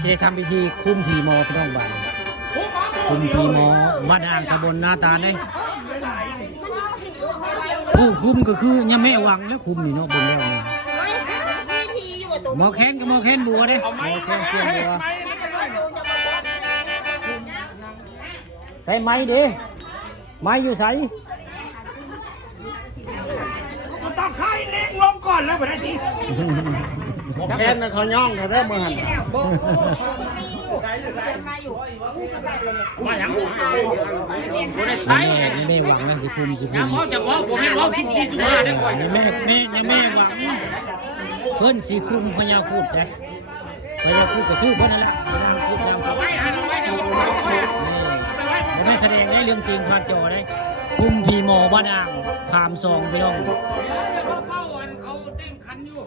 จะได้ทำพิธีคุ้มผีหมอพี่น้องบ้านคุ้มผีหมอวัดอ่างตำบลนาตาลเนี่ยผู้คุ้มก็คือยังไม่หวังแล้วคุ้มนี่เนาะบนแล้วนี่หมอแค้นกับหมอแค้นบัวเด้หมอแค้นเสียงบัวใส่ไม้เด้ไม้อยู่ใส่ ต้องใช้เล็กลงก่อนแล้วไปได้ทีแค่นั้นเขาย่องเขาได้เมื่อหันมาอย่างผมได้ใช้แม่หวังนะสิคุมสิคุม น้ำเขาจะบอกผมให้บอกชุบชีชุบมาได้ก่อนแม่หวังเพิ่นสิคุมพญาพูดนะพญาพูดก็ชื่อเพิ่นนั่นแหละพญาพูดยามเขาแม่แสดงได้เรื่องจริงผ่านจอได้คุมพีหมอบ้านอ่างพามซองไปน้องเขาเต้นคันอยู่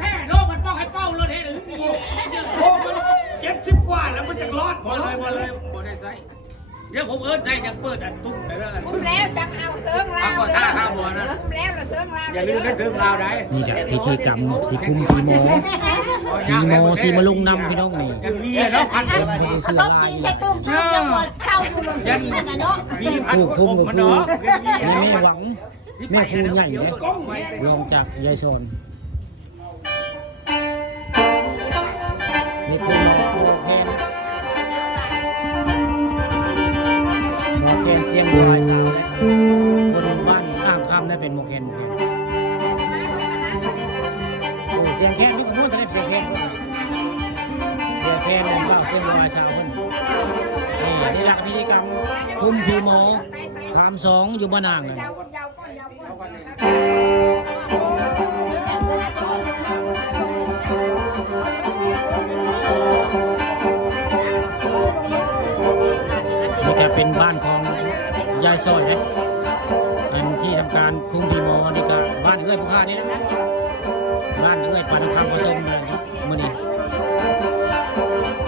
แท้โลกมันป้องให้เป้ารถให้หรือโอ้มัน70 กว่าแล้วมันจะรอดบ่เลยบ่ได้ใช้เดี๋ยวผมใจจะเปิดอันตุ้มเลยนะคุ้มแล้วจังเอาเสริมราวคุ้มแล้วเราเสริมราวอย่าลืมได้เสริมราวได้นี่แหละพิธีกรรมสิคุมพีหมอสิมาลงนำพี่น้องนี่ยังมีเนาะคันเสื้อลายใช้ตุ้มเช่าอยู่ลงที่นี่เนาะผู้คุมก็คือแม่หวังแม่ครูใหญ่เลยรองจากยายซอนนี่คือหมอแคนเสียงลายสาวคนบ้านอ่างคำได้เป็นหมอแคนโอ้เสียงแคนทุกคนจะได้เสียงแคนนั่นเปล่าเสียงลายสาวคนนี่หลักพิธีกรรมคุมพีโมพามสองอยู่บ้านอ่างเลยนี่จะเป็นบ้านของยายซอยนะอันที่ทำการคุ้มพีโมนี่ก็บ้านเอื้อยผู้ค้านี่บ้านเอื้อยปานคำผสมเลยมื้อนี้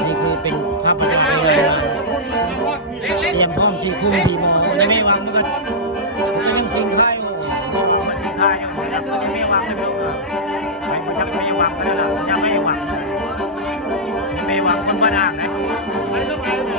นี่คือเป็นภาพประจำเลยเตรียมพร้อมที่คุ้มพีโมในไม่วางนี่ก็เป็นสิ่งไทยมันสิ่งไทยยังไม่วางเลยไม่ยังไม่วางเลยนะยังไม่วางไม่วางคนบ้านอ่างนะไม่ต้องเอาเลย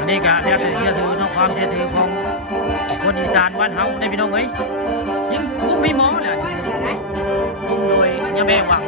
อันนี้ก็เรียกเชื่อถือน้องความเชื่อถือของคนอีสานบ้านเฮาได้พี่น้องเอ้ยยิ่งคุ้มไม่หมอเลยคุ้มโดยยังไม่หวัง